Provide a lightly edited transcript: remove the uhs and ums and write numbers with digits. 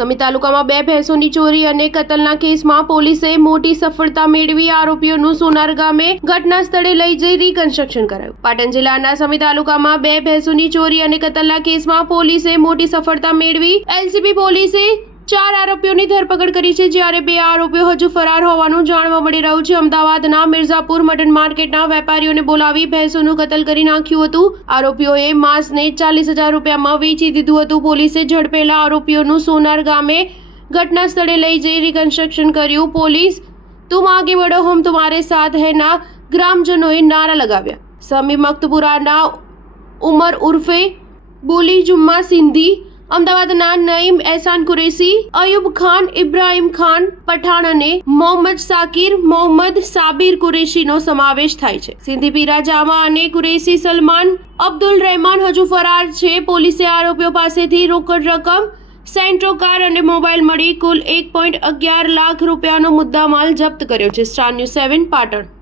સમી તાલુકામાં 2 ભેંસોની ચોરી અને કતલના કેસમાં પોલીસે મોટી સફળતા મેળવી આરોપીઓનું સોનાર ગામે ઘટના સ્થળે લઈ જઈ રિકન્સ્ટ્રક્શન કરાયું। પાટણ જિલ્લાના સમી તાલુકામાં 2 ભેંસોની ચોરી અને કતલના કેસમાં પોલીસે મોટી સફળતા મેળવી એલસીબી પોલીસે 4 આરોપીઓની ધરપકડ કરી છે, જ્યારે 2 આરોપીઓ હજુ ફરાર હોવાનું જાણવા મળી રહ્યું છે। અમદાવાદના મિર્ઝાપુર મટન માર્કેટના વેપારીઓને બોલાવી ભેંસોનું કતલ કરી નાખ્યું હતું। આરોપીઓએ માંસને 40,000 રૂપિયામાં વેચી દીધું હતું। પોલીસે ઝડપેલા આરોપીઓનું સોનાર ગામે ઘટના સ્થળે લઈ જઈ રિકન્સ્ટ્રક્શન કર્યું। પોલીસ તુમ આગે બઢો હમ તુમ્હારે સાથ હૈના ગ્રામજનોએ નારા લગાવ્યા। સમી મક્તપુરાના ઉમર ઉર્ફે બોલી જુમ્મા સિંધી, અમદાવાદના નઈમ એહસાન કુરેશી, અયુબ ખાન, ઇબ્રાહિમ ખાન પઠાણ અને મોહમ્મદ સાકિર મોહમ્મદ સાબિર કુરેશીનો સમાવેશ થાય છે। સિંધી પીરા જામા અને કુરેશી સલમાન અબ્દુલ રહેમાન હજુ ફરાર છે। પોલીસે આરોપીઓ પાસેથી રોકડ રકમ, સેન્ટ્રો કાર અને મોબાઈલ મળી કુલ 1.11 લાખ રૂપિયાનો મુદ્દામાલ જપ્ત કર્યો છે। Star news 7 Patan.